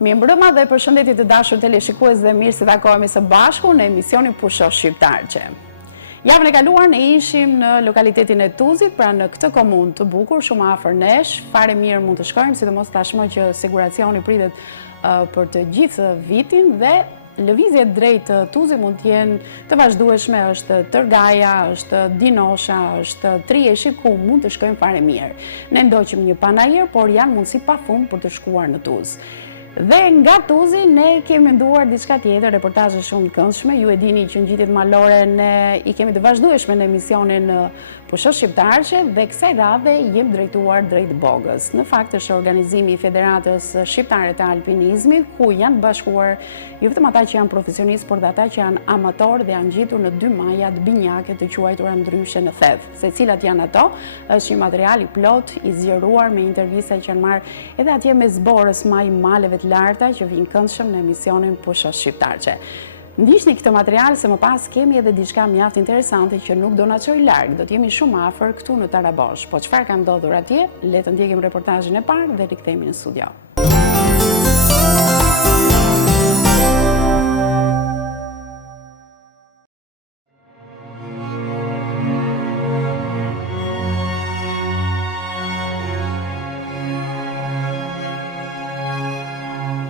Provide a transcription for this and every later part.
Mirëmbrëma dhe përshëndetje të dashur teleshikues dhe mirë se takohemi së bashku në emisionin Pusho Shqiptarçe. Javën e kaluar ne ishim në lokalitetin e Tuzit, pra në këtë komunë të bukur, shumë afër nesh, fare mirë mund të shkojmë, sidomos tashmë që siguracioni pritet për të gjithë vitin dhe lëvizjet drejt Tuzit mund të jenë të vazhdueshme, është Tërgaja, është Dinosha, është Trieshi ku mund të shkojmë fare mirë. Ne ndoqim një panajër, por janë mundësi pafund për të shkuar në Tuz. Dhe nga Tuzi ne kemi menduar diçka tjetër, reportazhe shumë të këndshme. Ju e dini që në gjitjet malore ne i kemi të vazhdueshme në emisionin Pusho Shqiptarçe dhe kësaj radhe jem drejtuar drejt Bogës. Në fakt është organizimi i Federatës Shqiptare të Alpinizmit, ku janë bashkuar jo vetëm ata që janë profesionistë, por dhe ata që janë amatorë dhe janë gjitur në 2 majat binjake të quajtura ndryshe në thedh. Se cilat janë ato, është një material i plot, i zgjeruar me intervista që janë marrë edhe atje me zborës maj maleve të larta që vinë këndshëm në emisionin Pusho Shqiptarçe. Ndiqni këtë material se më pas kemi edhe diçka mjaft interesante që nuk do na çoj larg, do të jemi shumë afër këtu në Tarabosh. Po çfarë ka ndodhur atje? Le të ndjekim reportazhin e parë dhe rikthehemi në studio.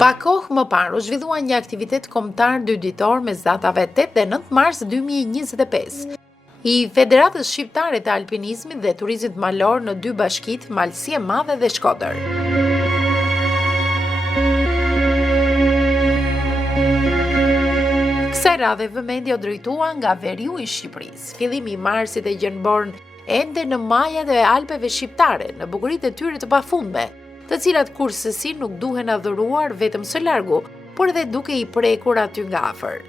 Pa kohë më parë u zhvillua një aktivitet kombëtar 2 ditor mes datave 8 dhe 9 mars 2025 i Federatës Shqiptare të Alpinizmit dhe Turizmit Malor në 2 bashkitë, Malësi e Madhe dhe Shkodër. Kësaj radhe vëmendja u drejtua nga veriu i Shqipërisë. Fillimi i marsit e Gjenborn ende në majat e Alpeve shqiptare, në bukuritë e tyre të pafundme, të cilat kurrësësi nuk duhen adhuruar vetëm së largu, por edhe duke i prekur aty nga afër.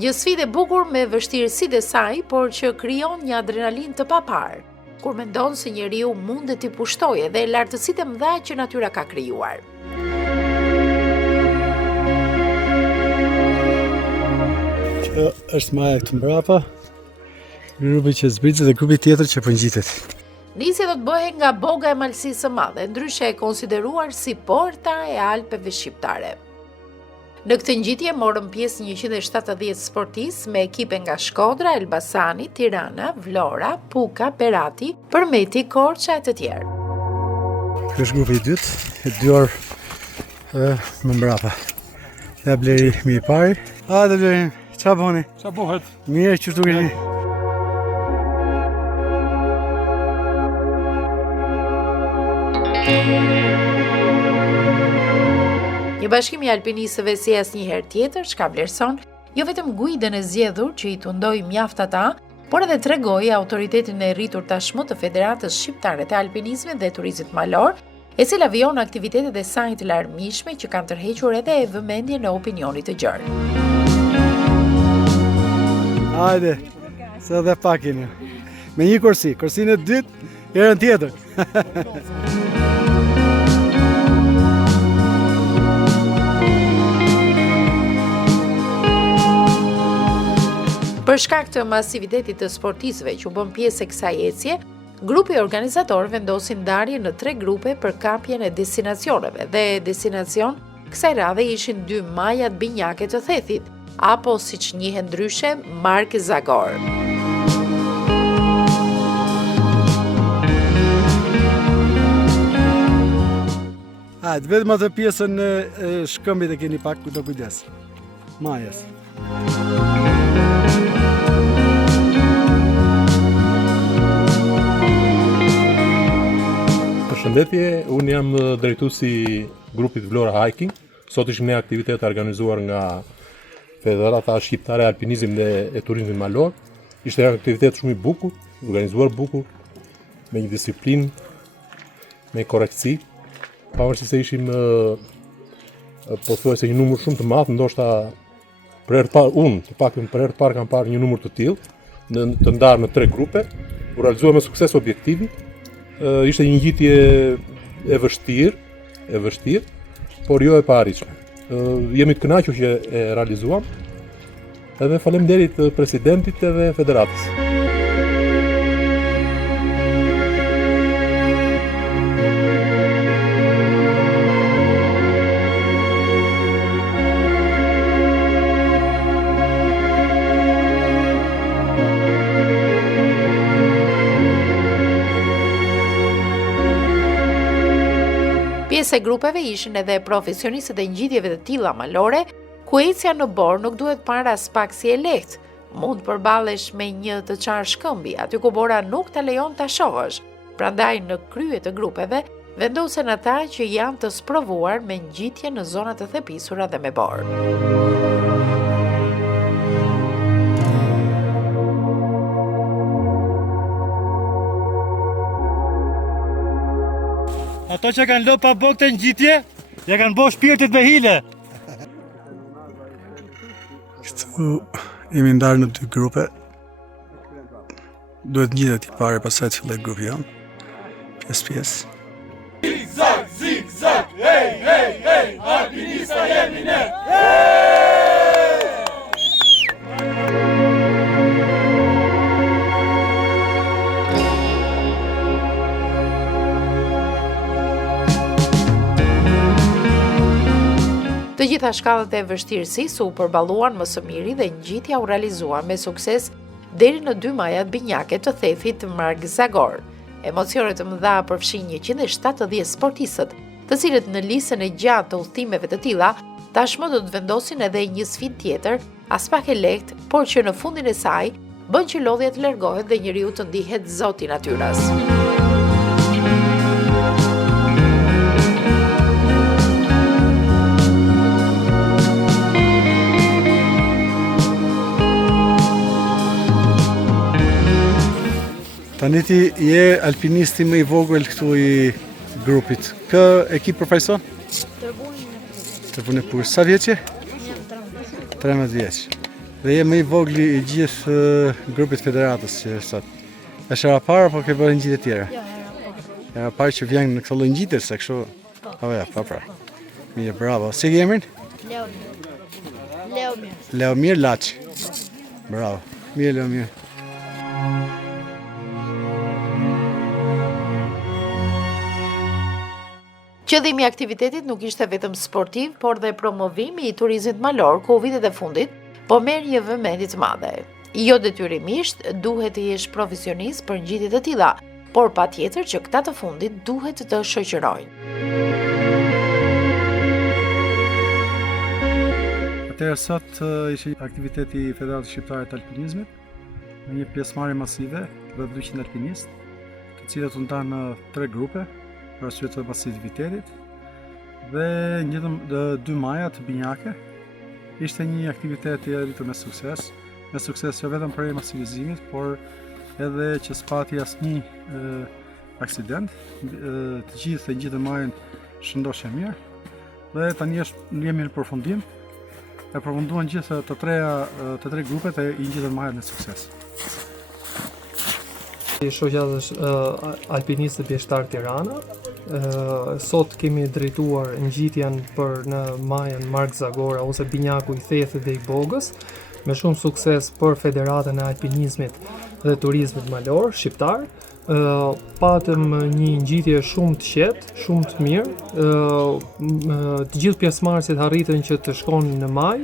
Një sfidë e bukur me vështirësitë e saj, por që krijon një adrenalin të papar, kur mendon se njeriu mundet t'i pushtojë edhe lartësitë e mëdha që natyra ka krijuar. Kjo është maja këtu mbrapa, grupi që zbritet dhe grupi tjetër që po ngjitet. Nisja do të bëhet nga Boga e Malësisë së Madhe, ndryshe e konsideruar si porta e Alpeve shqiptare. Në këtë ngjitje morën pjesë 170 sportistë me ekipe nga Shkodra, Elbasani, Tirana, Vlora, Puka, Berati, Përmeti, Korça e të tjerë. Ky është grupi i dytë, e 2 orë më mbrapa. Ja Bleri mi i pari. Hajde Bleri, çfarë bëni? Çfarë bëhet? Mirë, çu dukeni? Një bashkim i alpinistëve si asnjëherë tjetër, çka vlerëson jo vetëm guidën e zgjedhur që i tundoi mjaft ata, por edhe tregoi autoritetin e rritur tashmë të Federatës Shqiptare të Alpinizmit dhe Turizmit Malor, e cila vijon aktivitetet e saj të larmishme që kanë tërhequr edhe vëmendjen e opinionit të gjerë. Hajde, se dhe pak jeni. Me një kursinë e dytë, herën tjetër. Për shkak të masivitetit të sportistëve që u bën pjesë e kësaj ecje, grupi organizator vendosi ndarje në 3 grupe për kapjen e destinacioneve dhe destinacion kësaj radhe ishin 2 majat binjake të thethit, apo siç njihen ndryshe Mark Zagor. Hajde, vetëm atë pjesën e shkëmbit e keni pak të kujdes. Majas. Përshëndetje, unë jam drejtuesi i grupit Vlora Hiking. Sot ishim në aktivitet organizuar nga Federata Shqiptare e Alpinizmit dhe e Turizmit Malor. Ishte një aktivitet shumë i bukur, organizuar bukur, me një disiplinë, me korrektësi. Pavarësisht se ishim po thuajse një numër shumë të madh, ndoshta për herë të parë unë, të paktën për herë të parë kam parë një numër të tillë, të ndarë në 3 grupe, u realizua me sukses objektivi. Ishte një ngjitje e vështirë, por jo e paarritshme. Jemi të kënaqur që e realizuam. Edhe faleminderit presidentit edhe federatës. Pjesë e grupeve ishin edhe profesionistët e ngjitjeve të tilla malore, ku ecja në borë nuk duhet parë as pak si e lehtë. Mund përballesh me një të qarë shkëmbi, aty ku bora nuk të lejon të shohësh. Prandaj në krye të grupeve, vendosen ata që janë të sprovuar me ngjitje në zonat të thepisura dhe me borë. Ato që kanë lënë pa bokë të ngjitje, ja kanë bërë shpirtit me hile. Këtu jemi ndarë në 2 grupe. Duhet ngjitet i pari, pastaj të fillojë grupi jon. Pjesë. Zigzag, zigzag, hey, hey, hey, alpinista jemi ne! Të gjitha shkallët e vështirësisë u përballuan më së miri dhe ngjitja u realizua me sukses deri në 2 majat binjake të thethit Marg Zagor. Emocionet të mëdha përfshin 170 sportistët, të cilët në listën e gjatë të udhëtimeve të tilla tashmë do të vendosin edhe një sfidë tjetër, as pak e lehtë, por që në fundin e saj bën që lodhja të largohet dhe njeriu të ndihet zoti i natyrës. Tani ti je alpinisti më i vogël këtu i grupit. Kë ekip përfaqëson? Tërbunë. Sa vjeç je? 13 vjeç. Dhe je më i vogli i gjithë grupit federatës që sot. Është hera parë apo ke bërë ngjitje tjera? Jo, hera parë. Hera parë që vjen në këtë lloj ngjitje se kështu. Po ja, pra. Mirë, bravo. Si ke emrin? Leomir. Leomir Laç. Bravo. Mirë, Leomir. Qëllimi i aktivitetit nuk ishte vetëm sportiv, por dhe promovimi i turizmit malor, ku vitet e fundit po merr një vëmendje të madhe. Jo detyrimisht duhet të jesh profesionist për ngjitje të tilla, por patjetër që këta të fundit duhet të shoqërojnë. Atëherë sot ishte aktiviteti i Federatës Shqiptare të Alpinizmit, me një pjesëmarrje masive dhe 200 alpinistë, të cilët u ndanë në 3 grupe për arsye të pasivitetit, dhe një 2 maja të binjake. Ishte një aktivitet i arritur me sukses jo vetëm për masivizimit, por edhe që s'pati asnjë aksident. Të gjithë ngjitën marrin shëndoshë mirë, dhe tani jemi në përfundim. E përfunduan gjithë të tre grupet e i ngjitën marrin me sukses. Shoqatës Alpinistë Pjeshtar Tirana. Sot kemi drejtuar ngjitjen për në majën Marg Zagora ose binjaku i thethit dhe i bogës, me shumë sukses për Federatën e Alpinizmit dhe Turizmit Malor Shqiptar. Patëm një ngjitje shumë të qetë, shumë të mirë. Të gjithë pjesëmarrësit arritën që të shkonin në maj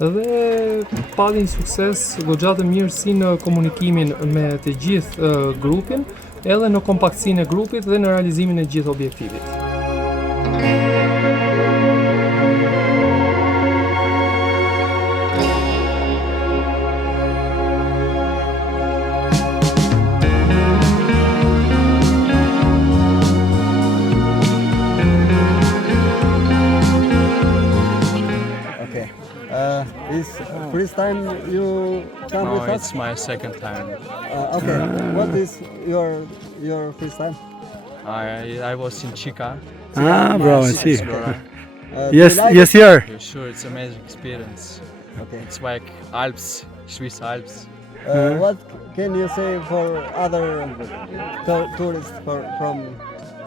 dhe patin sukses goxha të mirë si në komunikimin me të gjithë grupin, edhe në kompaktësinë e grupit dhe në realizimin e gjithë objektivit. Is first time you come No, with us? it's my second time. Okay. What is your first time? I was in Chica. Bravo, I see. Explora. Yes, here. For sure, it's an amazing experience. Okay. It's like Alps, Swiss Alps. What can you say for other tourists from?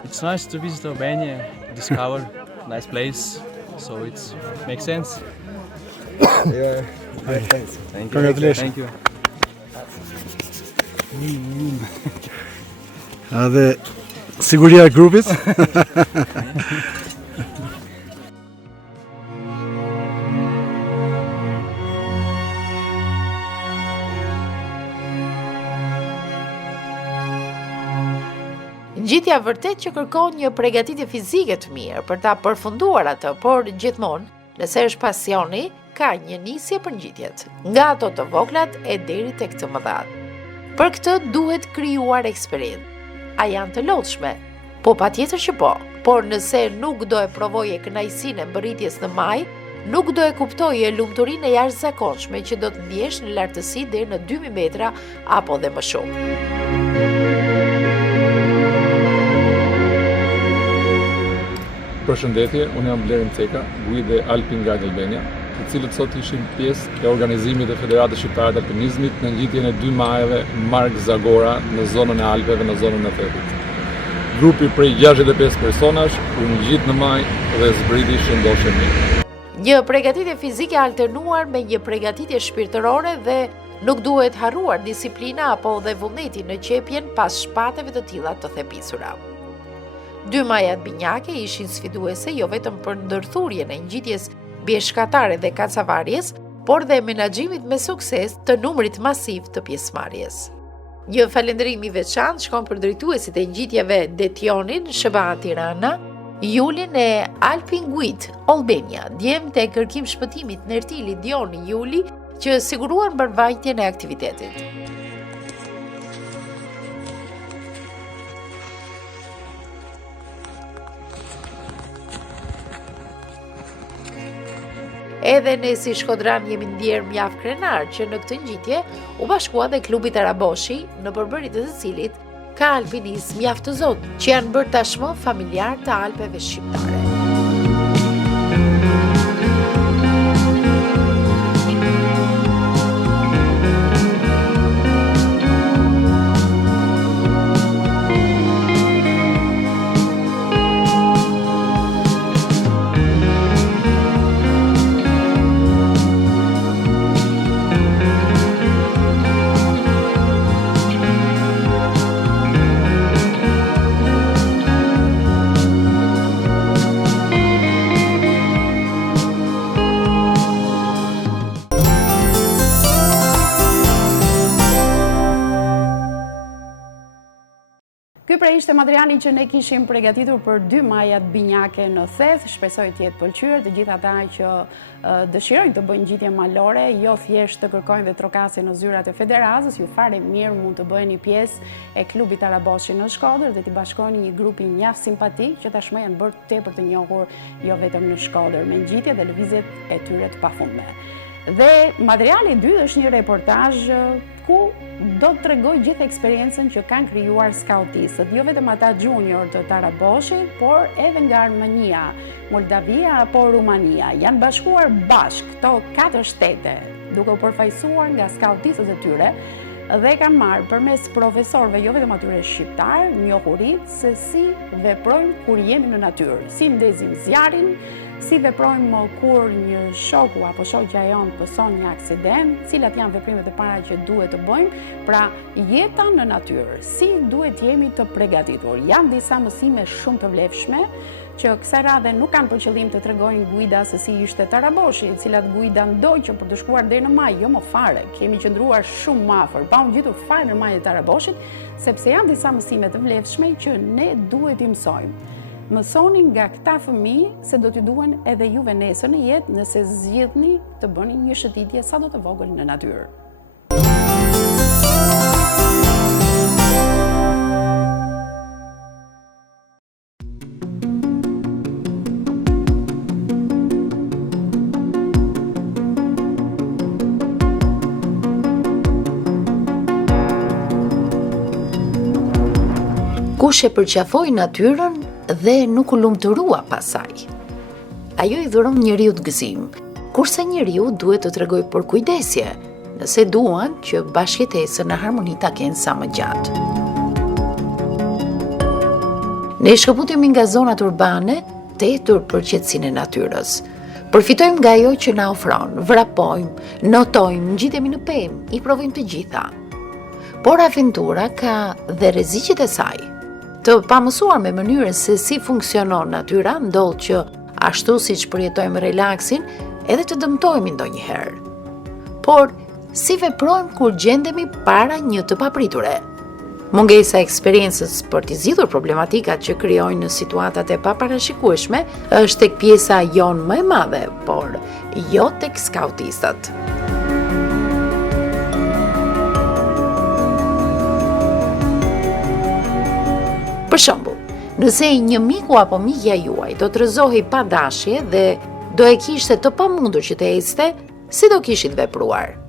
It's nice to visit Albania, discover nice place. So it makes sense. Yeah. Thanks. Thank you. Congratulations. Thank you. Dhe siguria e grupit. Ngjitja vërtet që kërkon një përgatitje fizike të mirë për ta përfunduar atë, por gjithmonë, nëse është pasioni, ka një nisje për ngjitjet, nga ato të voglat e deri tek të mëdhat. Për këtë duhet krijuar eksperiencë. A janë të lodhshme? Po patjetër që po, por nëse nuk do e provoje kënaqësinë e mbërritjes në maj, nuk do e kuptoje lumturinë e jashtëzakonshme që do të ndjesh në lartësi deri në 2000 metra apo dhe më shumë. Përshëndetje, unë jam Blerim Ceka, guide Alpin Guide Albania, të cilët sot ishin pjesë e organizimit të Federatës Shqiptare të Alpinizmit në ngjitjen e 2 majeve Mark Zagora në zonën e Alpeve në zonën e Thethit. Grupi prej 65 personash u ngjit në maj dhe zbriti shëndoshje mirë. Një përgatitje fizike alternuar me një përgatitje shpirtërore dhe nuk duhet harruar disiplina apo dhe vullneti në qepjen pas shpateve të tilla të thepisura. 2 majat binjake ishin sfiduese jo vetëm për ndërthurjen e ngjitjes bjeshkatare dhe kacavarjes, por dhe menaxhimit me sukses të numrit masiv të pjesëmarrjes. Një falënderim i veçantë shkon për drejtuesit e ngjitjeve Detionin, SBA Tirana, Julin e Alpin Guide Albania, djemtë e kërkim shpëtimit Nertili Dioni Juli, që siguruan mbërvajtjen e aktivitetit. Edhe ne si Shkodran jemi ndjerë mjaft krenar që në këtë ngjitje u bashkua dhe klubi Taraboshi, në përbërje të cilit ka alpinist mjaft të zotë, që janë bërë tashmë familjar të Alpeve shqiptare. Ky pra ishte materiali që ne kishim përgatitur për 2 majat binjake në Theth. Shpresoj të jetë pëlqyer të gjithë ata që dëshirojnë të bëjnë ngjitje malore, jo thjesht të kërkojnë dhe trokase në zyrat e Federatës. Ju fare mirë mund të bëheni pjesë e klubit Taraboshi në Shkodër dhe të bashkoheni një grupi mjaft simpatik që tashmë janë bërë tepër të njohur jo vetëm në Shkodër me ngjitje dhe lëvizjet e tyre të pafundme. Dhe materiali i dytë është një reportazh ku do të tregoj gjithë eksperiencën që kanë krijuar skautistët, jo vetëm ata junior të Taraboshit, por edhe nga Armenia, Moldavia apo Rumania. Janë bashkuar bashkë këto 4 shtete, duke u përfaqësuar nga skautistët e tyre dhe kanë marrë përmes profesorëve, jo vetëm atyre shqiptar, njohuritë se si veprojmë kur jemi në natyrë, si ndezim zjarrin, si veprojmë kur një shoku apo shoqja jonë pëson një aksident, cilat janë veprimet e para që duhet të bëjmë, pra jeta në natyrë, si duhet jemi të përgatitur. Janë disa mësime shumë të vlefshme, që kësaj radhe nuk kanë për qëllim të tregojnë guida se si ishte Taraboshi, e cilat guida ndoqën për të shkuar deri në maj, jo më fare. Kemi qëndruar shumë më afër, pa u ngjitur fare në majën e Taraboshit, sepse janë disa mësime të vlefshme që ne duhet i mësojmë. Mësoni nga këta fëmijë se do t'ju duhen edhe juve nesër në jetë nëse zgjidhni të bëni një shëtitje sa do të vogël në natyrë. Kush e përqafoi natyrën dhe nuk u lumturua pasaj. Ajo i dhuron njeriu gëzim, kurse njeriu duhet të tregojë për kujdesje, nëse duan që bashkëjetesën në harmoni ta kenë sa më gjatë. Ne shkëputemi nga zonat urbane, tetur për qetësinë e natyrës. Përfitojmë nga ajo që na ofron, vrapojmë, notojmë, ngjitemi në pemë, i provojmë të gjitha. Por aventura ka dhe rreziqet e saj. Të pamësuar me mënyrën se si funksionon natyra, ndodh që ashtu siç përjetojmë relaksin, edhe të dëmtojmë ndonjëherë. Por si veprojmë kur gjendemi para një të papriture? Mungesa e eksperiencës për t'i zgjidhur problematikat që krijojnë situatat e paparashikueshme është tek pjesa jonë më e madhe, por jo tek skautistat. Për shembull, nëse një miku apo mikja juaj do të rrëzohej pa dashje dhe do e kishte të pamundur që të ecte, si do kishit vepruar?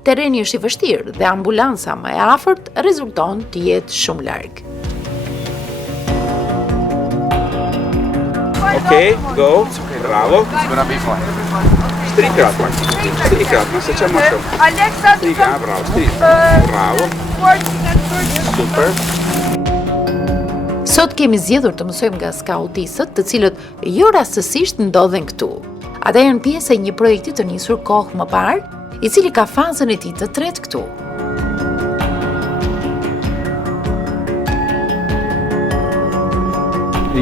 Terreni është i vështirë dhe ambulansa më e afërt rezulton të jetë shumë larg. Okay, go. Bravo. It's gonna be fun. Strikratma, se çam më shumë. Alexa, Bravo. Bravo. Super. Sot kemi zgjedhur të mësojmë nga skautistët, të cilët jo rastësisht ndodhen këtu. Ata janë pjesë e një projekti të nisur kohë më parë, i cili ka fazën e tij të tretë këtu.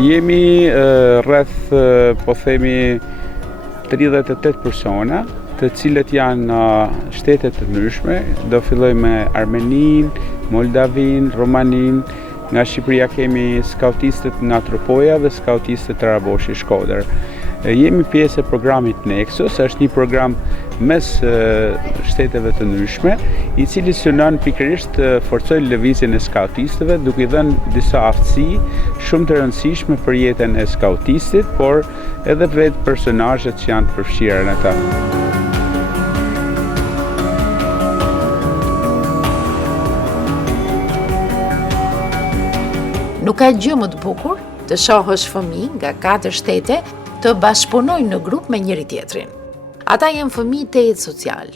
Jemi rreth, po themi, 38 persona, të cilët janë shtete të ndryshme. Do filloj me Armenin, Moldavin, Romanin. Nga Shqipëria kemi skautistët nga Tropoja dhe skautistët të Raboshi Shkodër. Jemi pjesë e programit Nexus, është një program mes shteteve të ndryshme, i cili synon pikërisht të forcojë lëvizjen e skautistëve, duke i dhënë disa aftësi shumë të rëndësishme për jetën e skautistit, por edhe vetë personazhet që janë të përfshirë në ta. Nuk ka gjë më të bukur të shohësh fëmijë nga 4 shtete të bashkëpunojnë në grup me njëri tjetrin. Ata janë fëmijë të jetë social,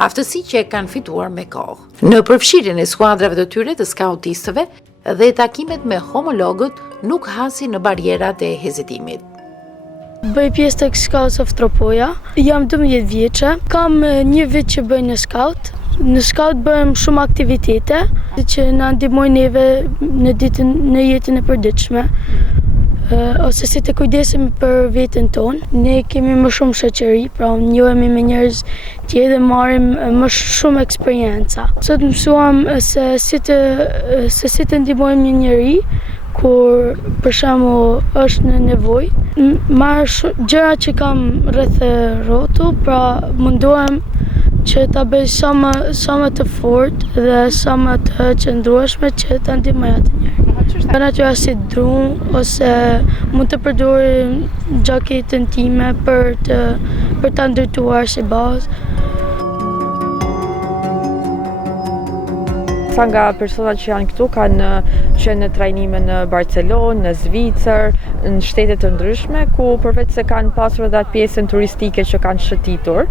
aftësi që e kanë fituar me kohë. Në përfshirjen e skuadrave të tyre të skautistëve dhe takimet me homologët nuk hasin në barierat e hezitimit. Bëj pjesë tek Scouts of Tropoja. Jam 12 vjeçe. Kam një vit që bëj në Scout. Në Scout bëjmë shumë aktivitete që na ndihmojnë neve në jetën e përditshme. Ose si të kujdesemi për veten tonë. Ne kemi më shumë shoqëri, pra njohemi me njerëz tjerë dhe marrim më shumë eksperjenca. Sot mësuam se si të ndihmojmë një njeri kur për shembull është në nevojë. Marr gjëra që kam rreth rrotull, pra mundohem që ta bëj sa më të fortë dhe sa më të qëndrueshme që ta ndihmoj atë njerëz. Në natyra si drum ose mund të përdor xhaketën time për ta ndërtuar si bazë. Sa nga personat që janë këtu kanë qenë në trajnime në Barcelonë, në Zvicër, në shtete të ndryshme, ku përveç se kanë pasur edhe atë pjesën turistike që kanë shëtitur,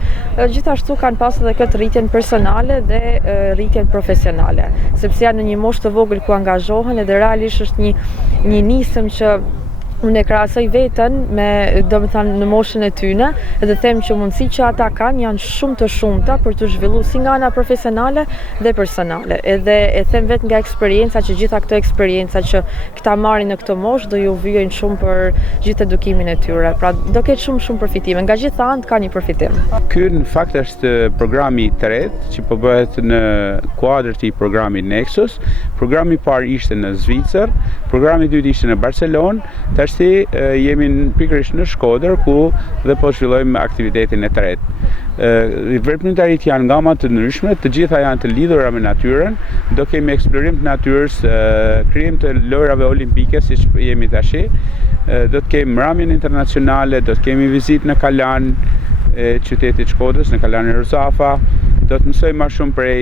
gjithashtu kanë pasur edhe këtë rritjen personale dhe rritjen profesionale, sepse janë në një moshë të vogël ku angazhohen edhe realisht është një nisëm që unë e krahasoj veten me, domethënë, në moshën e tyre dhe them që mundësitë që ata kanë janë shumë të shumta për të zhvilluar si nga ana profesionale dhe personale. Edhe e them vetë nga eksperienca që gjitha këto eksperienca që këta marrin në këtë moshë do ju vijojnë shumë për gjithë edukimin e tyre. Pra do ketë shumë përfitime. Nga gjitha anët ka një përfitim. Ky në fakt është programi i tretë që po bëhet në kuadër të programit Nexus. Programi i parë ishte në Zvicër, programi i dytë ishte në Barcelonë. Jemi pikërisht në Shkodër ku dhe po zhvillojmë aktivitetin e tretë. Veprimtarit janë nga ma të ndryshme, të gjitha janë të lidhura me natyrën. Do kemi eksplorim të natyrës, krijim të lojrave olimpike siç jemi tash. Do të kemi mramjen internacionale, do të kemi vizitë në Kalan, qytetit Shkodrës, në Kalan e Rozafa. Do të mësoj më shumë prej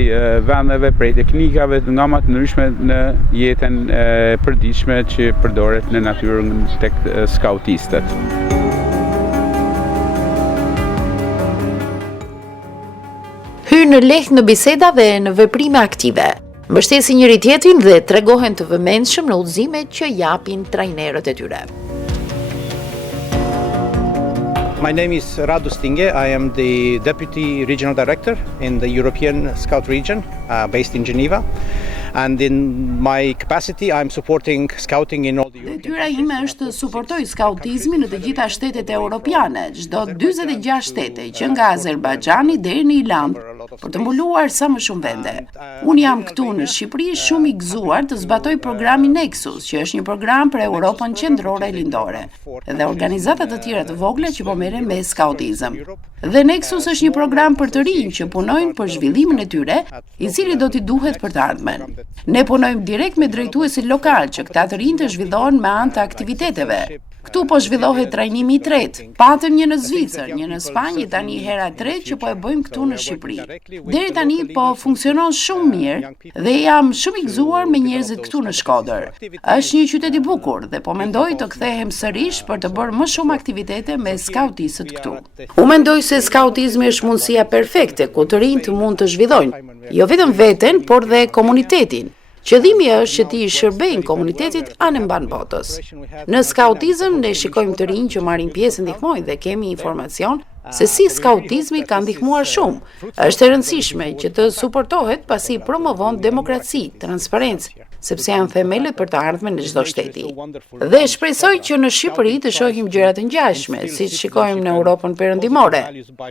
vendeve, prej teknikave nga më të ndryshme në jetën e përditshme që përdoret në natyrën tek skautistët. Hyrë në lehtë në biseda dhe në veprime aktive. Mbështesin njëri tjetrin dhe tregohen të vëmendshëm në udhëzimet që japin trajnerët e tyre. My name is Radu Stinge. I am the Deputy Regional Director in the European Scout region, based in Geneva. And in my capacity, I'm supporting scouting in all the European countries. Detyra ime është të suportoj skautizmin në të gjitha shtetet europiane, çdo 46 shtete, që nga Azerbajxhani deri në Iland, për të mbuluar sa më shumë vende. Unë jam këtu në Shqipëri shumë i gëzuar të zbatoj programin Nexus, që është një program për Europën qendrore e lindore, dhe organizata të tjera të vogla që po merren me skautizëm. Dhe Nexus është një program për të rinj që punojnë për zhvillimin e tyre, i cili do t'i duhet për të ardhmen. Ne punojmë direkt me drejtuesit lokal që këta të rinj të zhvillohen me anë të aktiviteteve. Këtu po zhvillohet trajnimi i tretë. Patëm një në Zvicër, një në Spanjë, tani hera e tretë që po e bëjmë këtu në Shqipëri. Deri tani po funksionon shumë mirë dhe jam shumë i gëzuar me njerëzit këtu në Shkodër. Është një qytet i bukur dhe po mendoj të kthehem sërish për të bërë më shumë aktivitete me skautistët këtu. Unë mendoj se skautizmi është mundësia perfekte ku të rinjt mund të zhvillojnë, jo vetëm veten, por dhe komunitetin. Qëllimi është që ti shërbejnë komunitetit anë mban botës. Në skautizëm ne shikojmë të rinj që marrin pjesë ndihmojnë dhe kemi informacion se si skautizmi ka ndihmuar shumë. Është e rëndësishme që të suportohet pasi promovon demokraci, transparencë, sepse janë themelet për të ardhmen në çdo shteti. Dhe shpresoj që në Shqipëri të shohim gjëra të ngjashme, siç shikojmë në Europën Perëndimore.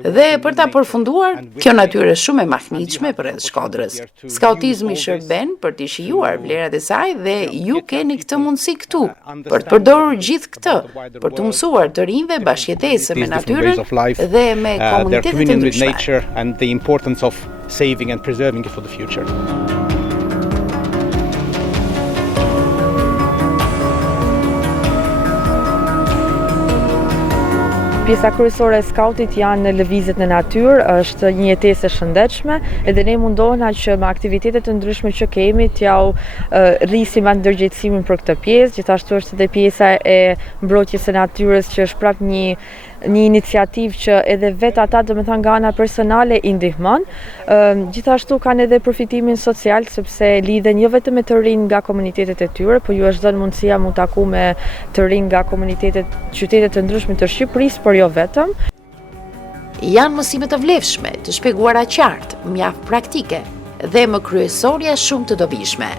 Dhe për ta përfunduar, kjo natyrë është shumë e mahniqme përreth Shkodrës. Skautizmi shërben për të shijuar vlerat e saj dhe ju keni këtë mundësi këtu për të përdorur gjithë këtë, për të mësuar të rinjve bashkëjetesë me natyrën dhe me komunitetet e ndryshme. And the importance of saving and preserving it for the future. Pjesa kryesore e skautit janë lëvizjet në natyrë, është një jetesë e shëndetshme, edhe ne mundohena që me aktivitetet të ndryshme që kemi t'jau rrisim atë ndërgjegjësimin për këtë pjesë, gjithashtu është edhe pjesa e mbrojtjes së natyrës që është prapë një iniciativë që edhe vetë ata domethënë nga ana personale i ndihmon. Gjithashtu kanë edhe përfitimin social sepse lidhen jo vetëm me të rinj nga komunitetet e tyre, por ju është dhënë mundësia mu taku me të rinj nga qytete të ndryshme të Shqipërisë, por jo vetëm. Janë mësime të vlefshme, të shpjeguara qartë, mjaft praktike dhe më kryesorja shumë të dobishme.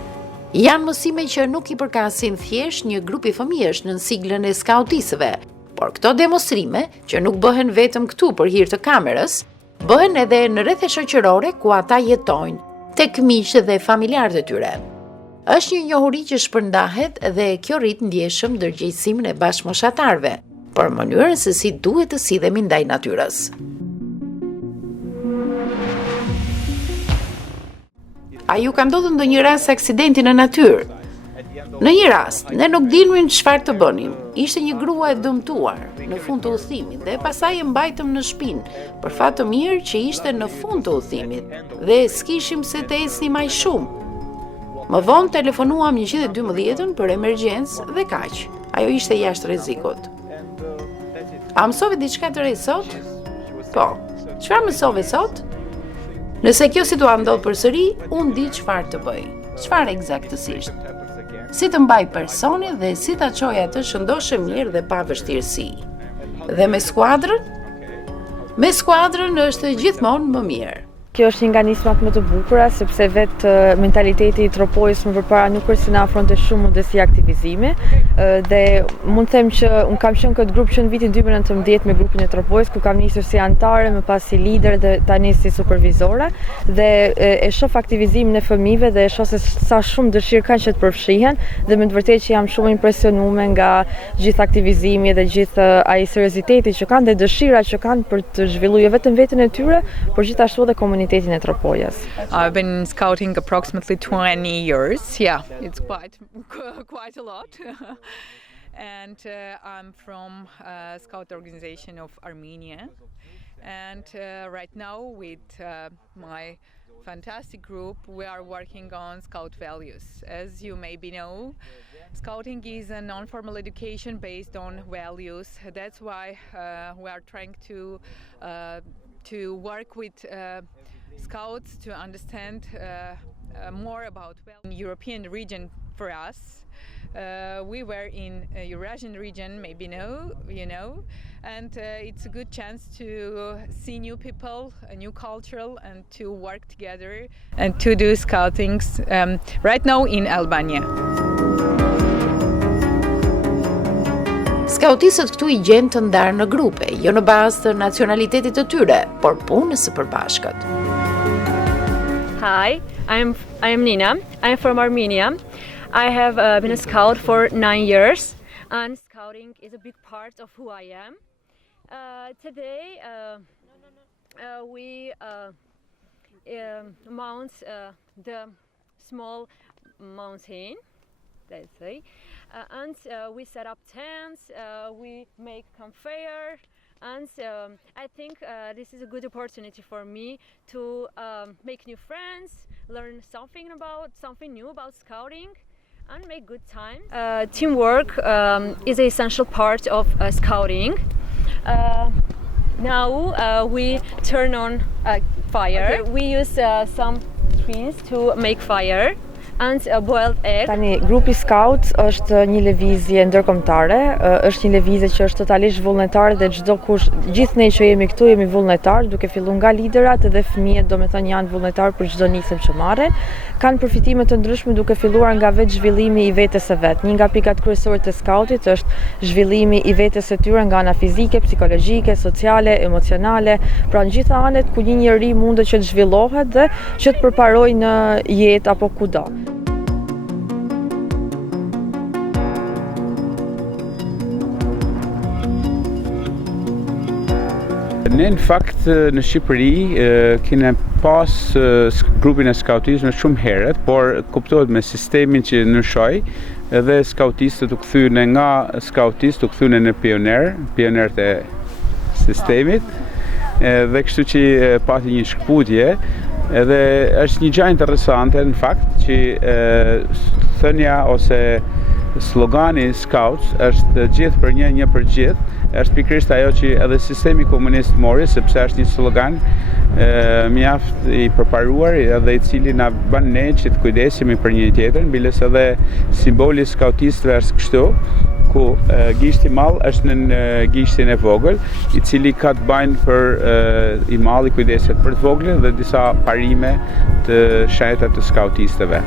Janë mësime që nuk i përkasin thjesht një grupi fëmijësh në siglën e skautistëve, por këto demonstrime, që nuk bëhen vetëm këtu për hir të kamerës, bëhen edhe në rrethe shoqërore ku ata jetojnë, tek miqtë dhe familjarët e tyre. Është një njohuri që shpërndahet dhe kjo rrit ndjeshëm ndërgjegjësimin e bashkëmoshatarëve, për mënyrën se si duhet të sidhemi ndaj natyrës. A ju ka ndodhur ndonjë rast aksidenti në natyrë? Në një rast, ne nuk dinim çfarë të bënim. Ishte një grua e dëmtuar në fund të udhëtimit dhe pastaj e mbajtëm në shpinë, për fat të mirë që ishte në fund të udhëtimit dhe s'kishim se të ecnim aq shumë. Më vonë telefonuam 112 për emergjencë dhe kaq. Ajo ishte jashtë rrezikut. A mësove diçka të re sot? Po. Çfarë mësove sot? Nëse kjo situatë ndodh përsëri, unë di çfarë të bëj. Çfarë eksaktësisht? Si të mbaj personi dhe si ta çoj atë shëndoshë mirë dhe pa vështirësi. Dhe me skuadrën? Me skuadrën është gjithmonë më mirë. Kjo është një nga nismat më të bukura, sepse vetë mentaliteti i tropojës më përpara nuk është se na afronte shumë modesti aktivizimi, dhe mund të them që unë kam qenë këtë grup që në vitin 2019 me grupin e tropojës, ku kam nisur si antare, më pas si lider dhe tani si supervizore, dhe e shoh aktivizimin e fëmijëve dhe e shoh se sa shumë dëshirë kanë që të përfshihen, dhe me të vërtetë që jam shumë impresionuar nga gjithë aktivizimi dhe gjithë ai serioziteti që kanë dhe dëshira që kanë për të zhvilluar jo vetëm veten e tyre, por gjithashtu edhe komunitetin e Tropojës. I've been scouting approximately 20 years. Yeah, it's quite a lot. And I'm from a scout organization of Armenia. And right now with my fantastic group, we are working on scout values. As you maybe know, scouting is a non-formal education based on values. That's why we are trying to work with scouts to understand more about European region for us. We were in Eurasian region, maybe you know, and it's a good chance to see new people, a new cultural, and to work together and to do scouting right now in Albania. Skautistët këtu i gjen të ndarë në grupe, jo në bazë të nacionalitetit të tyre, por punës së përbashkët. Hi, I am Nina. I am from Armenia. I have been a scout for 9 years, and scouting is a big part of who I am. Today, we mount the small mountain, let's say, and we set up tents. We make campfire. And I think this is a good opportunity for me to make new friends, learn something new about scouting, and make good time. Teamwork is an essential part of scouting. Now we turn on fire. Okay. We use some trees to make fire. Tani, grupi Scout është një lëvizje ndërkombëtare, është një lëvizje që është totalisht vullnetare dhe çdo kush, gjithë ne që jemi këtu jemi vullnetar, duke filluar nga liderat dhe fëmijët, domethënë janë vullnetar për çdo nisëm që marrin. Kanë përfitime të ndryshme duke filluar nga vetë zhvillimi i vetes së vet. Një nga pikat kryesore të Scoutit është zhvillimi i vetes së tyre nga ana fizike, psikologjike, sociale, emocionale, pra në gjitha anet ku një njeri mundet që të zhvillohet dhe që të përparojë në jetë apo kudo. Ne në fakt në Shqipëri kemi pas grupin e skautizmit shumë herët, por kuptohet me sistemin që ndryshoi, edhe skautistët u kthyen nga skautist u kthyen në pionerët e sistemit, dhe kështu që pati një shkputje, edhe është një gjë interesante në fakt që thënia ose slogani Scouts është gjithë për një për gjithë, është pikërisht ajo që edhe sistemi komunist mori, sepse është një slogan mjaft i përparuar edhe i cili na bën ne që të kujdesemi për një tjetrin, biles edhe simboli skautistëve është kështu, ku gishti mall është në gishtin e vogël, i cili ka të bajnë për i malli kujdeset për të voglin dhe disa parime të shenjta të skautistëve.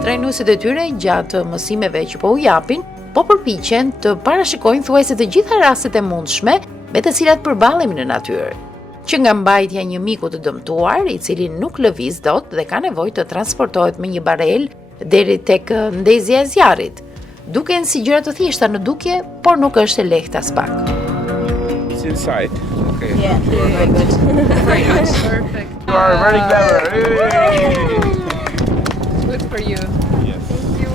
Trajnuesit e tyre gjatë mësimeve që po u japin, po përpiqen të parashikojnë thuajse të gjitha rastet e mundshme me të cilat përballemi në natyrë. Që nga mbajtja një miku të dëmtuar, i cili nuk lëviz dot dhe ka nevojë të transportohet me një barel deri tek ndezja e zjarrit. Duken si gjëra të thjeshta në dukje, por nuk është e lehtë as pak. It's inside. Okay. Yeah, very good. Very good. Perfect. You are very clever. Good for you. Yes. Thank you.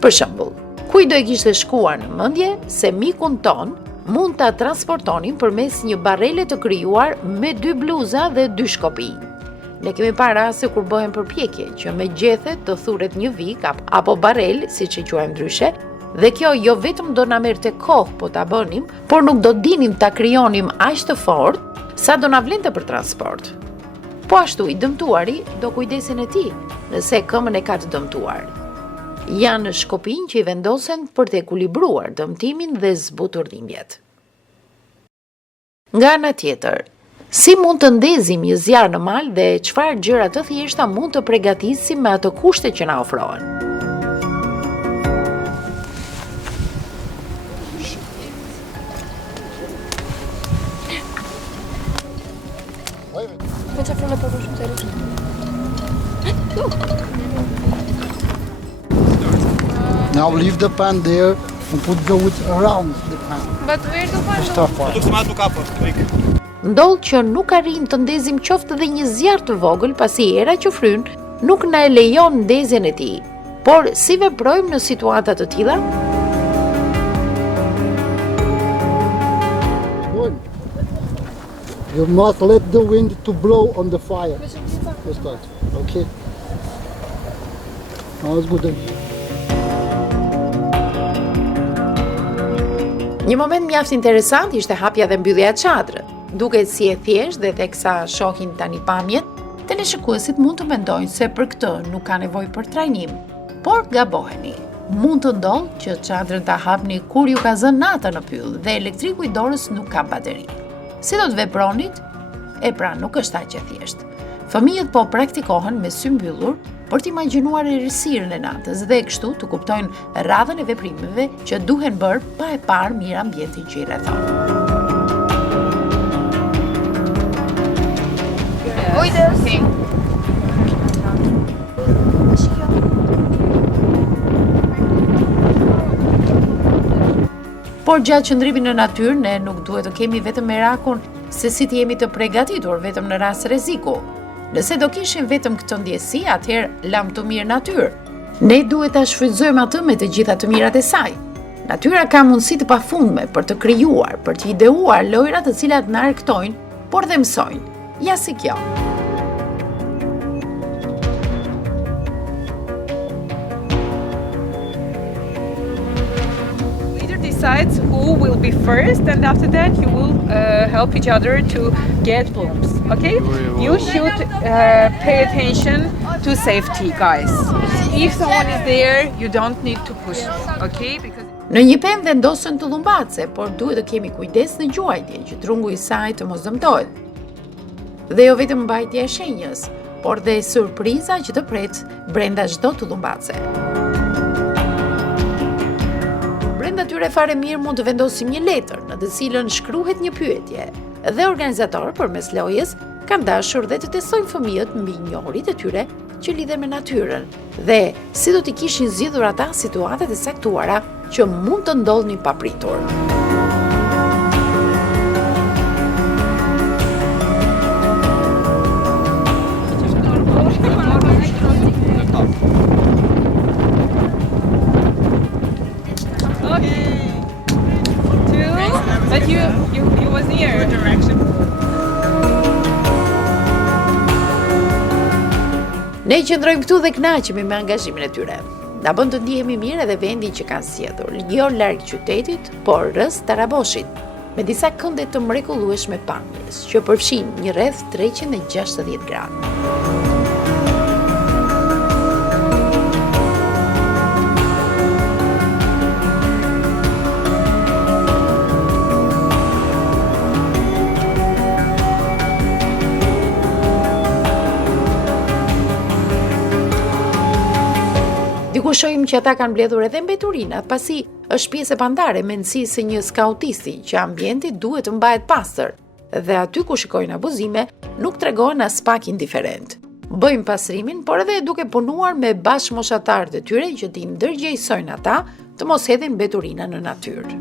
Për shembull, kujdo e kishte shkuar në mendje se mikun ton mund ta transportonin përmes një barele të krijuar me 2 bluza dhe 2 shkopi. Ne kemi parë raste kur bëhen përpjekje që me gjethe të thuret një vik apo barel, siç e quajmë ndryshe, dhe kjo jo vetëm do na merrte kohë po ta bënim, por nuk do dinim ta krijonim aq të fortë sa do na vlente për transport. Po ashtu i dëmtuari do kujdesin e tij nëse këmbën e ka të dëmtuar. Janë shkopinj që i vendosen për të ekuilibruar dëmtimin dhe zbutur dhimbjet. Nga ana tjetër, si mund të ndezim një zjarr në mal dhe çfarë gjëra të thjeshta mund të përgatisim me ato kushte që na ofrohen? Now leave the pan there and put the wood around the pan. But where to find? Ndodh që nuk arrim të ndezim qoftë edhe një zjarr të vogël pasi era që fryn nuk na e lejon ndezjen e tij. Por si veprojmë në situata të tilla? You must let the wind to blow on the fire. Just that. Okay. Now it's good. Një moment mjaft interesant ishte hapja dhe mbyllja e çadrës. Duket si e thjeshtë dhe teksa shohin tani pamjet, teleshikuesit mund të mendojnë se për këtë nuk ka nevojë për trajnim. Por gaboheni. Mund të ndodhë që çadrën ta hapni kur ju ka zënë nata në pyll dhe elektriku i dorës nuk ka bateri. Si do të vepronit? E pra nuk është aq e thjeshtë. Fëmijët po praktikohen me sy mbyllur për të imagjinuar errësirën e natës dhe kështu të kuptojnë radhën e veprimeve që duhen bërë pa e parë mirë ambientin që i rrethon. Kujdes. Por gjatë qëndrimit në natyrë, ne nuk duhet të kemi vetëm merakun se si të jemi të përgatitur vetëm në rast rreziku. Nëse do kishim vetëm këtë ndjesi, atëherë lam të mirë natyrë. Ne duhet ta shfrytëzojmë atë me të gjitha të mirat e saj. Natyra ka mundësi të pafundme për të krijuar, për të ideuar lojra të cilat na argëtojnë, por dhe mësojnë. Ja si kjo. Decides who will be first, and after that you will help each other to get blooms. Okay? You should pay attention to safety, guys. If someone is there, you don't need to push. Okay? Because në një pemë vendosën të lumbace, por duhet të kemi kujdes në gjuajtje që trungu i saj të mos dëmtohet. Dhe jo vetëm mbajtja e shenjës, por dhe surpriza që të pret brenda çdo të lumbace. Brenda tyre fare mirë mund të vendosim një letër në të cilën shkruhet një pyetje dhe organizatorët përmes lojës kanë dashur dhe të testojnë fëmijët mbi njohurit e tyre që lidhen me natyrën dhe si do t'i kishin zgjidhur ata situatat e saktuara që mund të ndodhin papritur. But you was near. Direction. Ne qëndrojmë këtu dhe kënaqemi me angazhimin e tyre. Na bën të ndihemi mirë edhe vendi që kanë sjellur, jo larg qytetit, por rreth Taraboshit, me disa kënde të mrekullueshme pamjes, që përfshin një rreth 360 gradë. Diku shohim që ata kanë mbledhur edhe mbeturinat, pasi është pjesë e pandare mendësisë së një skautisti që ambienti duhet të mbahet pastër, dhe aty ku shikojnë abuzime, nuk tregohen as pak indiferent. Bëjmë pastrimin, por edhe duke punuar me bashkëmoshatarët e tyre që t'i ndërgjegjësojnë ata të mos hedhin mbeturina në natyrë.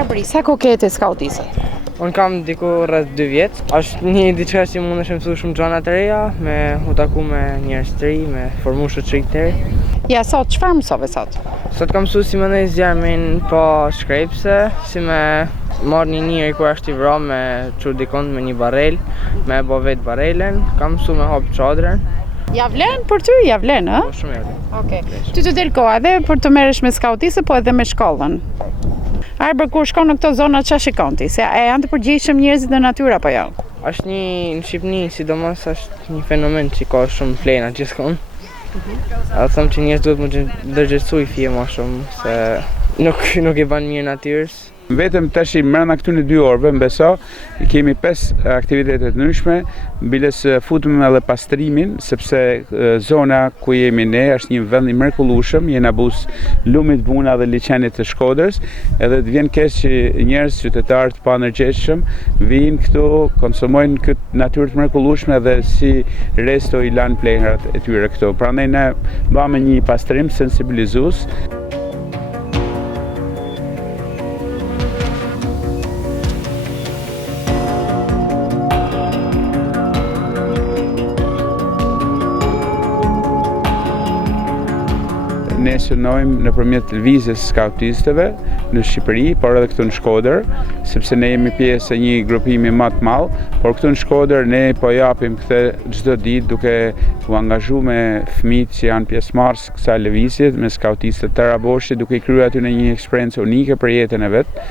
Arbri, sa kohë ke skautisët? Unë kam diku rreth 2 vjet. Është një diçka që mund të mësoj shumë gjëra të reja, me u taku me njerëz të ri, me formu shoqëri të re. Ja, sot çfarë mësove sot? Sot kam mësuar si më ndaj zjarmin pa shkrepse, si me marrë një njëri kur është i vrarë me çu dikon me një barrel, me bë vet barrelen, kam mësuar me hap çadrën. Ja vlen për ty, ja vlen, ë? Po shumë mirë. Okej. Ty të del koha edhe për të merresh me skautisë, po edhe me shkollën. Arbër, kur shkon në këto zona, ç'a shikon ti? Se e janë të përgjegjshëm njerëzit në natyrë apo jo? Është në Shqipëri, sidomos është një fenomen që ka shumë plena gjithkohë. A them që njerëzit duhet më ndërgjegjësoj fije më shumë se nuk e bën mirë natyrës. Vetëm tash brenda këtu në 2 orëve mbeso kemi 5 aktivitete të ndryshme, biles futëm edhe pastrimin, sepse zona ku jemi ne është një vend i mrekullueshëm, jena bus lumit Buna dhe liçenit të Shkodrës, edhe të vjen keq që njerëz qytetarë të panërgjeshëm vinë këtu, konsumojnë këtë natyrë të mrekullueshme dhe si resto i lanë plehnat e tyre këtu. Prandaj ne bëmë një pastrim sensibilizues. Ne synojmë nëpërmjet lëvizjes skautistëve në Shqipëri, por edhe këtu në Shkodër, sepse ne jemi pjesë e një grupimi më të madh, por këtu në Shkodër ne po japim këtë çdo ditë duke u angazhuar me fëmijët që janë pjesëmarrës kësaj lëvizje me skautistët të Taraboshit, duke i kryer aty në një eksperiencë unike për jetën e vet,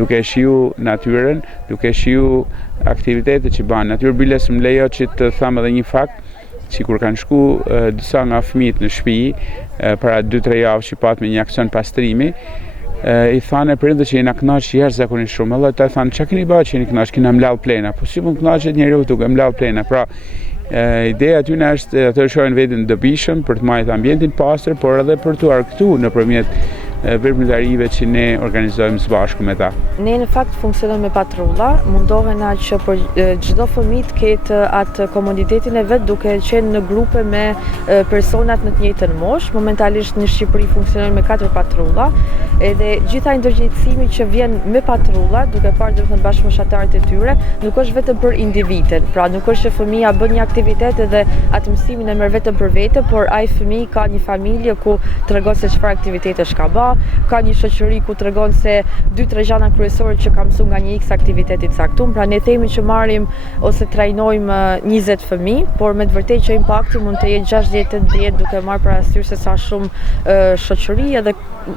duke shiu natyrën, duke shiu aktivitetet që bën. Natyrbile më lejo që të them edhe një fakt, që kur kanë shku disa nga fëmijët në shtëpi para 2-3 javë që pat me një aksion pastrimi, i thanë prindërit që jena kënaqë jashtëzakonisht shumë. Edhe ata thanë, çka keni bërë që jeni kënaqë, kena mbledh plena. Po si mund kënaqet njeriu duke mbledh plena? Pra, ideja aty është atë shohin veten dobishëm për të marrë ambientin pastër, por edhe për të argëtuar nëpërmjet veprimtarive që ne organizojmë së bashku me ta. Ne në fakt funksionojmë me patrulla, mundohena që për çdo fëmijë të ketë atë komoditetin e vet duke qenë në grupe me personat në të njëjtën moshë. Momentalisht në Shqipëri funksionojnë me 4 patrulla, edhe gjitha ndërgjegjësimi që vjen me patrulla, duke parë domethënë bashkëmoshatarët e tyre, nuk është vetëm për individin. Pra nuk është që fëmia bën një aktivitet dhe atë mësimin e merr vetëm për vete, por ai fëmijë ka një familje ku tregon se çfarë aktivitetesh ka bë, ka një shoqëri ku tregon se 2-3 gjëra kryesore që ka mësuar nga një X aktiviteti i caktuar. Pra ne themi që marrim ose trajnojmë 20 fëmijë, por me të vërtetë që impakti mund të jetë 60-80 duke marrë parasysh se sa shumë shoqëri edhe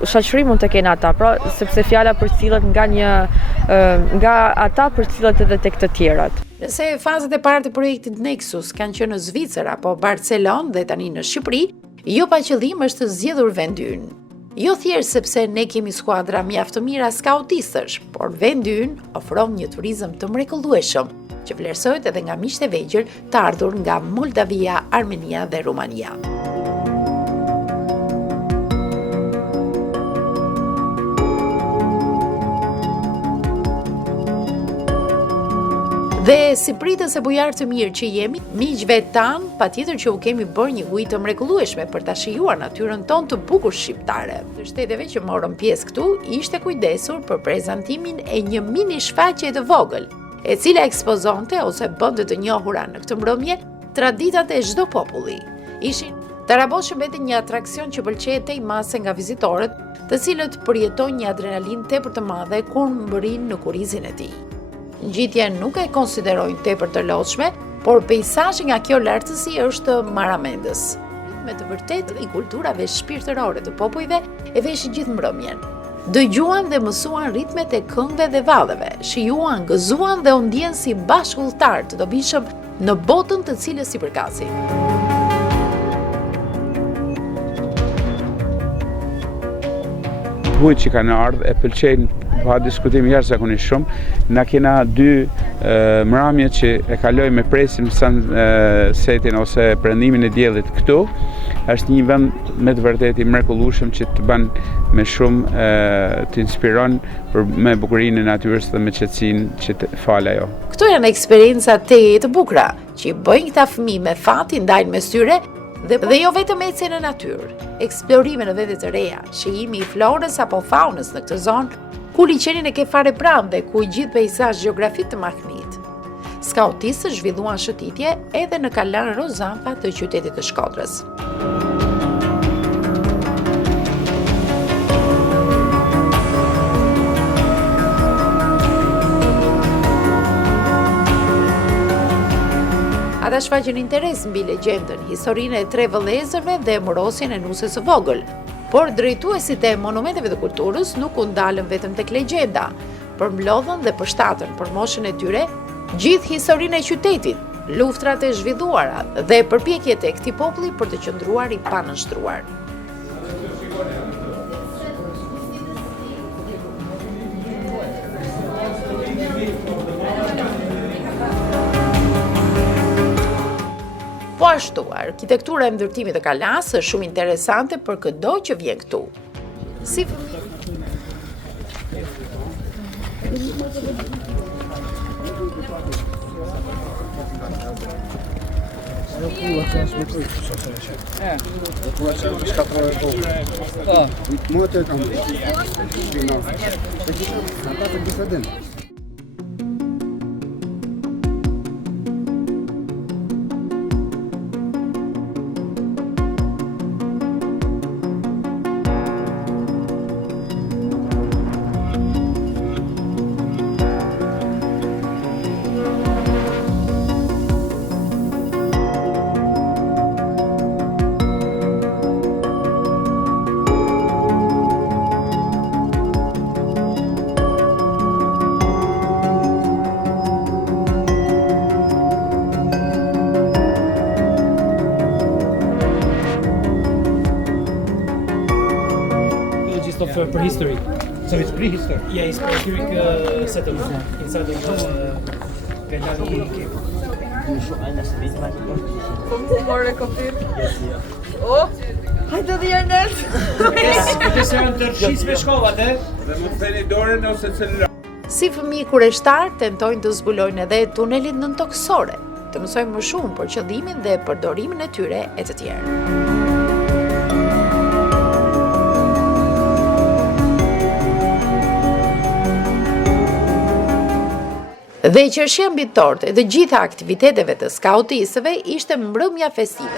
shoqëri mund të kenë ata, pra sepse fjala përcillet nga ata përcillet edhe tek të tjerat. Nëse fazat e parë të projektit Nexus kanë qenë në Zvicër apo Barcelonë dhe tani në Shqipëri, jo pa qëllim është të zgjedhur vendi ynë. Jo thjesht sepse ne kemi skuadra mjaft të mira skautistësh, por vendi ynë ofron një turizëm të mrekullueshëm, që vlerësohet edhe nga miqtë e vegjël të ardhur nga Moldavia, Armenia dhe Rumania. Dhe si pritës e bujar të mirë që jemi, miqve tanë, patjetër që u kemi bërë një ujë të mrekullueshme për ta shijuar natyrën tonë të bukur shqiptare. Të shteteve që morën pjesë këtu, ishte kujdesur për prezantimin e një mini shfaqje të vogël, e cila ekspozonte ose bënte të njohura në këtë mbrëmje traditat e çdo populli. Taraboshi mbeti një atraksion që pëlqejtej mase nga vizitorët, të cilët përjetojnë një adrenalin tepër të madhe kur mbërin në kurrizin e tij. Ngjitja nuk e konsiderojnë tepër të lodhshme, por peizazhi nga kjo lartësi është maramendës. Me të vërtetë i kulturave shpirtërore të popujve e veshin gjithë mbrëmjen. Dëgjuan dhe mësuan ritmet e këngëve dhe vallëve, shijuan, gëzuan dhe u ndjen si bashkëlltar të dobishëm në botën të cilës i përkasin. Bujt që kanë ardhë e pëlqejnë pa diskutim jashtëzakonisht shumë. Na kena 2 mramje që e kaloj me presim sunsetin ose prendimin e diellit këtu. Është një vend me të vërtetë i mrekullueshëm që të bën me shumë të inspiron me bukurinë e natyrës dhe me qetësinë që të fal ajo. Këto janë eksperienca të bukura që i bëjnë këta fëmijë me fati ndajnë mes tyre dhe jo vetëm ecje në natyrë, eksplorime në vende të reja, shijimi i florës apo faunës në këtë zonë, ku liçenin e ke fare pranë dhe ku i gjithë peizazh gjeografik të mahnit. Skautistët zhvilluan shëtitje edhe në Kalan Rozampa të qytetit të Shkodrës. Ata shfaqën interes mbi legjendën, historinë e 3 vëllezërve dhe morosjen e nusës së vogël. Por drejtuesit e monumenteve të kulturës nuk u ndalën vetëm tek legjenda, por mlodhën dhe përshtatën për moshën e tyre gjithë historinë e qytetit, luftrat e zhvilluara dhe përpjekjet e këtij populli për të qëndruar i panështruar. Po ashtu, arkitektura e ndërtimit të Kalas është shumë interesante për çdo që vjen këtu. Si of prehistory. So it's prehistory? Yeah, it's prehistoric settlement inside the Pelani cave. More kofir. Oh, hajde dhe Ernest. Këtës janë të rëshisme shkollat, Dhe mund të theni dorën ose celular. Si fëmijë kureshtar tentojnë të zbulojnë edhe tunelit nëntoksore, të mësojnë më shumë për qëllimin dhe përdorimin e tyre e të tjerë. Dhe qershia mbi torte dhe gjitha aktiviteteve të skautisëve ishte mbrëmja festive.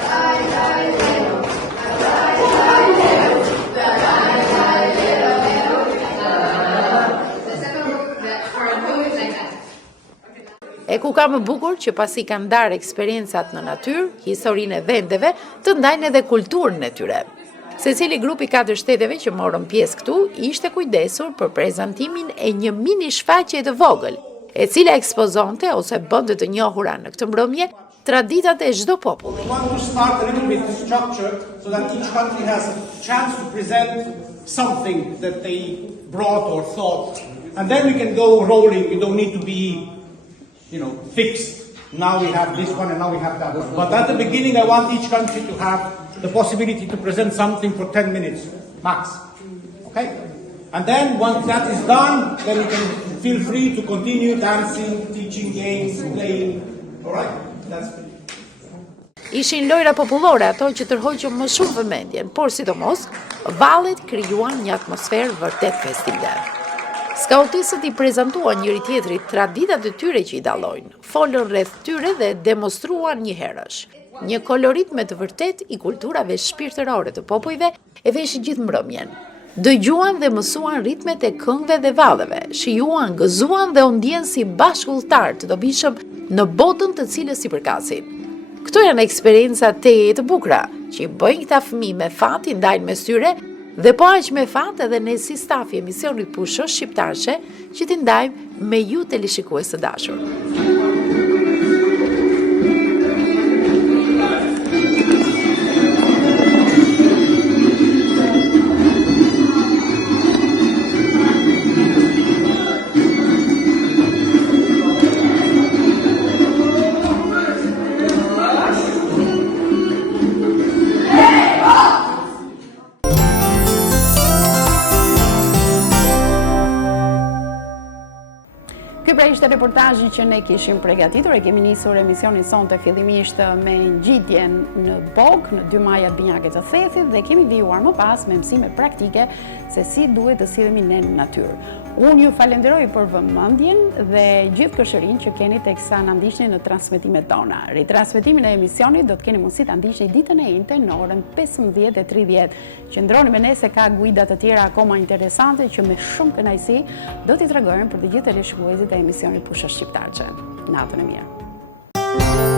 E ku ka më bukur që pasi kanë ndarë eksperiencat në natyrë, historinë e vendeve, të ndajnë edhe kulturën e tyre. Secili grupi 4 shteteve që morën pjesë këtu ishte kujdesur për prezantimin e një mini shfaqje të vogël, e cila ekspozonte ose bënte të njohura në këtë mbrëmje traditat e çdo populli. We want to start a little bit structured so that each country has a chance to present something that they brought or thought, and then we can go rolling. We don't need to be, fixed. Now we have this one and now we have that one. But at the beginning, I want each country to have the possibility to present something for 10 minutes, max. Okay? And then once that is done, then you can feel free to continue dancing, teaching games, playing. All right? That's it. Ishin lojra popullore ato që tërhoqën më shumë vëmendjen, por sidomos, vallet krijuan një atmosferë vërtet festive. Skautisët i prezantuan njëri tjetrit traditat e tyre që i dallojnë, folën rreth tyre dhe demonstruan një herësh. Një kolorit me të vërtet i kulturave shpirtërore të popujve e veshin gjithë mbrëmjen. Dëgjuan dhe mësuan ritmet e këngëve dhe valleve, shijuan, gëzuan dhe u ndjen si bashkëlltar të dobishëm në botën të cilës i përkasin. Këto janë eksperienca teje të bukura që i bëjnë këta fëmijë me fat i ndajnë mes tyre dhe po aq me fat edhe ne si stafi emisionit Pushosh Shqiptarshe që t'i ndajmë me ju teleshikues të dashur. Ky pra ishte reportazhi që ne kishim përgatitur, e kemi nisur emisionin sonte fillimisht me ngjitjen në Bog, në 2 majat binjake të thethit dhe kemi vijuar më pas me mësime praktike se si duhet të sillemi ne në natyrë. Unë ju falenderoj për vëmendjen dhe gjithë këshërinë që keni teksa na ndiqni në transmetimet tona. Ritransmetimin e emisionit do të keni mundësi ta ndiqni ditën e njëjtë në orën 15:30. Qëndroni me ne se ka guida të tjera akoma interesante që me shumë kënaqësi do t'i tregojmë për të gjithë teleshikuesit e emisionit Pushosh Shqiptarshe. Natën e mirë.